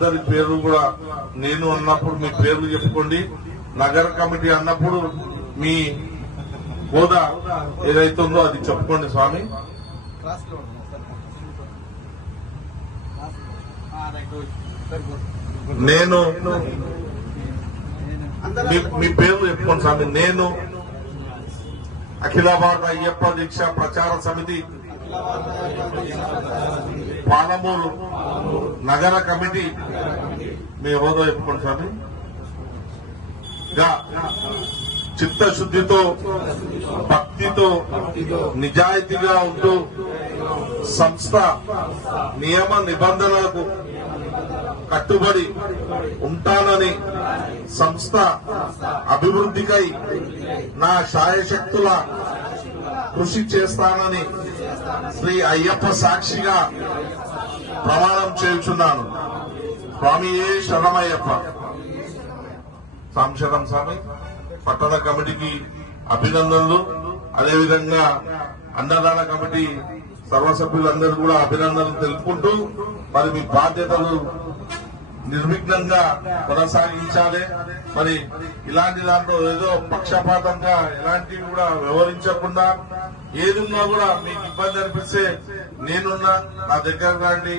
అందరి పేర్లు కూడా నేను అన్నప్పుడు మీ పేర్లు చెప్పుకోండి. నగర కమిటీ అన్నప్పుడు మీ హోదా ఏదైతుందో అది చెప్పుకోండి స్వామి. నేను మీ- మీ పేర్లు చెప్పుకోండి స్వామి. నేను అఖిల భారత అయ్యప్ప దీక్ష ప్రచార సమితి పాలమూరు నగర కమిటీ మీ హోదా చెప్పుకోండి స్వామి. చిత్తశుద్దితో చిత్తశుద్ధితో భక్తితో నిజాయితీగా ఉంటూ సంస్థ నియమ నిబంధనలకు కట్టుబడి ఉంటానని సంస్థ అభివృద్ధికై నా శాయశక్తుల కృషి చేస్తానని శ్రీ అయ్యప్ప సాక్షిగా ప్రమాణం చేయుచున్నాను. స్వామియే శరణమయ్యప్ప? సాంశరం స్వామి పట్టణ కమిటీకి అభినందనలు. అదేవిధంగా అన్నదాన కమిటీ సర్వసభ్యులందరూ కూడా అభినందనలు తెలుపుకుంటూ మరి మీ బాధ్యతలు నిర్విఘ్నంగా కొనసాగించాలి. మరి ఇలాంటి దాంట్లో ఏదో పక్షపాతంగా ఎలాంటివి కూడా వ్యవహరించకుండా ఏదున్నా కూడా మీకు ఇబ్బంది అనిపిస్తే నేనున్నా నా దగ్గర రాండి.